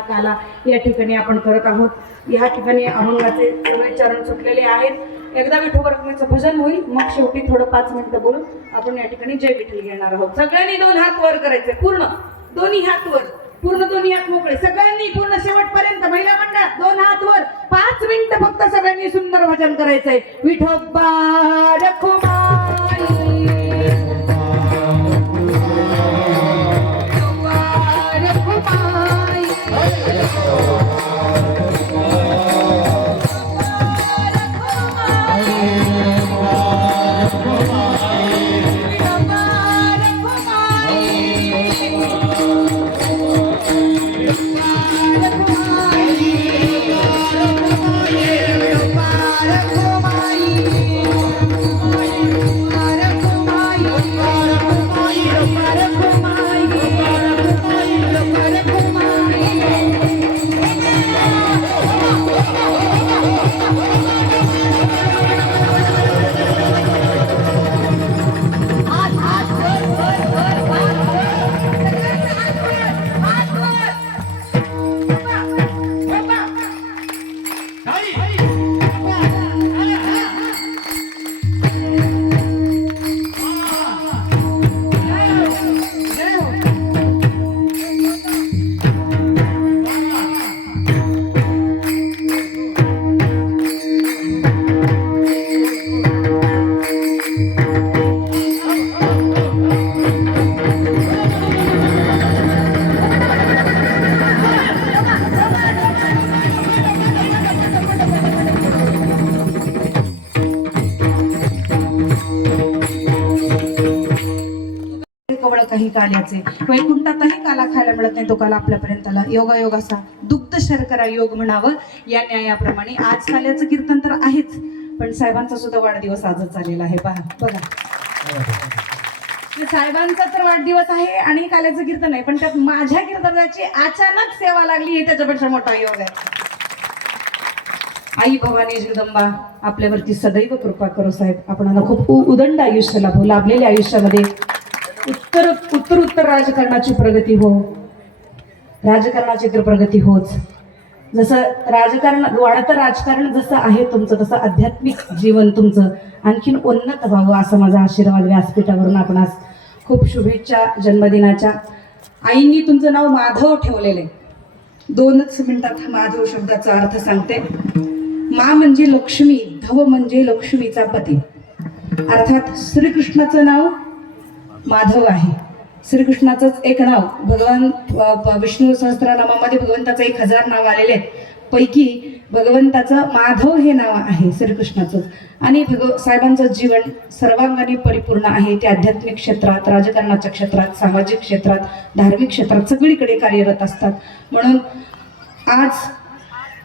काला या ठिकाणी आपण करत आहोत. या ठिकाणी अभंगाचे सगळे चरण सुटलेले आहेत. एकदा विठोबा रखमेचं भजन होईल. मग शेवटी थोडं पाच मिनिटं बोलून आपण या ठिकाणी जय विठ्ठल घेणार आहोत. सगळ्यांनी दोन हात वर करायचे पूर्ण. दोन्ही हात वर. पूर्ण दोन्ही हात मोकळे. सगळ्यांनी पूर्ण शेवटपर्यंत महिला मंडळात दोन हात वर. पाच मिनिटं फक्त सगळ्यांनी सुंदर भजन करायचंय. विठोबा रखोबा कवळ काही काल्याचे. वैकुंठातही काला खायला मिळत नाही तो काला आपल्यापर्यंत आला. योगायोग असा दुग्ध शर्करा योग म्हणावं या न्यायाप्रमाणे आज काल्याचं कीर्तन तर आहेच पण साहेबांचा सुद्धा वाढदिवस आजच चाललेला आहे. पहा बघा. साहेबांचा तर वाढदिवस आहे आणि काल्याचं कीर्तन आहे पण त्यात माझ्या कीर्तनाची अचानक सेवा लागली हे त्याच्यापेक्षा मोठा योग आहे. आई भवानी जगदंबा आपल्यावरती सदैव कृपा करू साहेब. आपण खूप उदंड आयुष्य लाभू लाभलेल्या आयुष्यामध्ये उत्तर उत्तर उत्तर राजकारणाची प्रगती हो. राजकारणाची तर प्रगती होच. जसं राजकारण वाढतं राजकारण जसं आहे तुमचं तसं आध्यात्मिक जीवन तुमचं. आणखीन उन्नत व्हावं असा माझा आशीर्वाद व्यासपीठावरून आपणास खूप शुभेच्छा जन्मदिनाच्या. आईंनी तुमचं नाव माधव ठेवलेलं आहे. दोनच मिनिटात माधव शब्दाचा अर्थ सांगते. मा म्हणजे लक्ष्मी धव म्हणजे लक्ष्मीचा पती. अर्थात श्रीकृष्णाचं नाव माधव आहे. श्रीकृष्णाचंच एक नाव. भगवान विष्णू सहस्त्रनामामध्ये भगवंताचं एक हजार नाव आलेले आहेत. पैकी भगवंताचं माधव हे नाव आहे श्रीकृष्णाचं आणि भगव साहेबांचं जीवन सर्वांगाने परिपूर्ण आहे. ते आध्यात्मिक क्षेत्रात राजकारणाच्या क्षेत्रात सामाजिक क्षेत्रात धार्मिक क्षेत्रात सगळीकडे कार्यरत असतात. म्हणून आज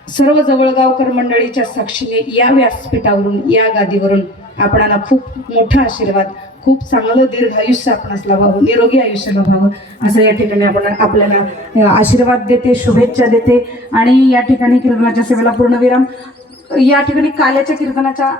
सर्व जवळगावकर मंडळीच्या साक्षीने या व्यासपीठावरून या गादीवरून आपणाला खूप मोठा आशीर्वाद खूप चांगलं दीर्घ आयुष्य आपणास लाभावं निरोगी आयुष्य लाभावं असं या ठिकाणी आपण आपल्याला आशीर्वाद देते शुभेच्छा देते. आणि या ठिकाणी कीर्तनाच्या सेवेला पूर्णविराम या ठिकाणी काल्याच्या कीर्तनाच्या